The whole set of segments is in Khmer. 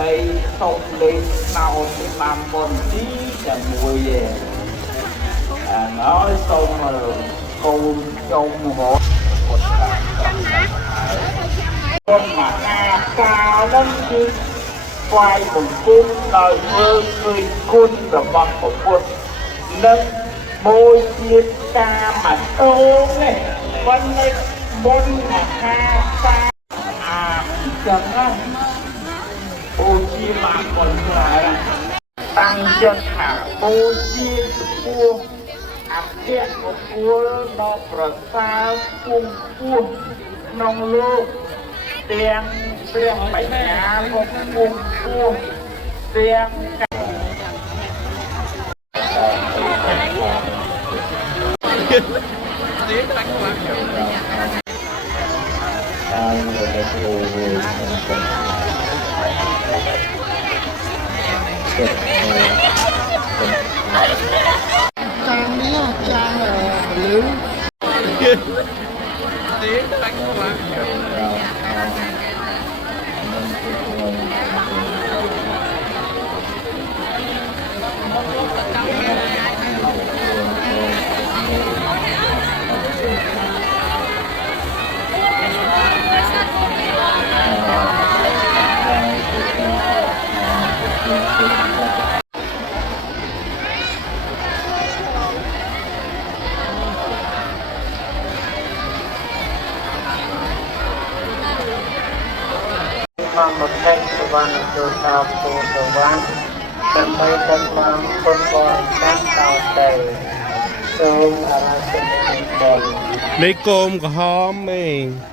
ដើម្បីសុំលេខស្នោតតាមបុណ្យទីតែមួយឯងហើយសូមកូនចុងរត់ពុទ្ធកាត្រង់ហើយគុណមហាកាលនឹងគឺស្វ័យបង្គំដោយមើលឃើញគុណរបស់ព្រះពុទ្ធនិងមួយទៀតតាមអតោនេះបណ្ឌិតបុណ្យមហាកាលចឹងណាអូជាមកคนក្រៅតាំងចិត្តថាអូជាចំពោះអធិបុគ្គលដ៏ប្រសើរគង់ពោះក្នុងលោកទាំងព្រះបញ្ញាក៏គង់ពោះទាំងtrangនេះtrangលឺទេតាំងខ្លាំងមកមកតែសវណ្ណចូលតាមពូសវណ្ណដើម្បីដឹកនាំពុទ្ធបរិស័ទតទៅសូមអរគុណដល់លេខគោមក្រហមឯង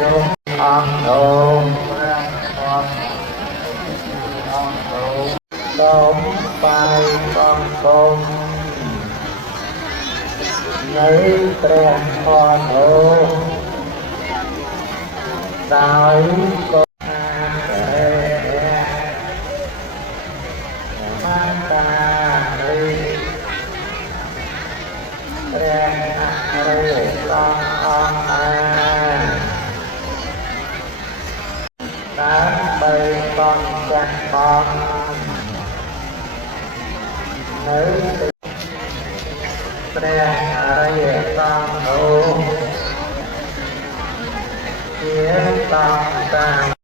សូមបានបូនបាយបងកូននៅព្រះធម៌អូដោយកូនបានតារីព្រះអរិយសង្ឃអង្គដើម្បីបងចាស់បងនៅព្រះអរិយសង្ឃជាតាម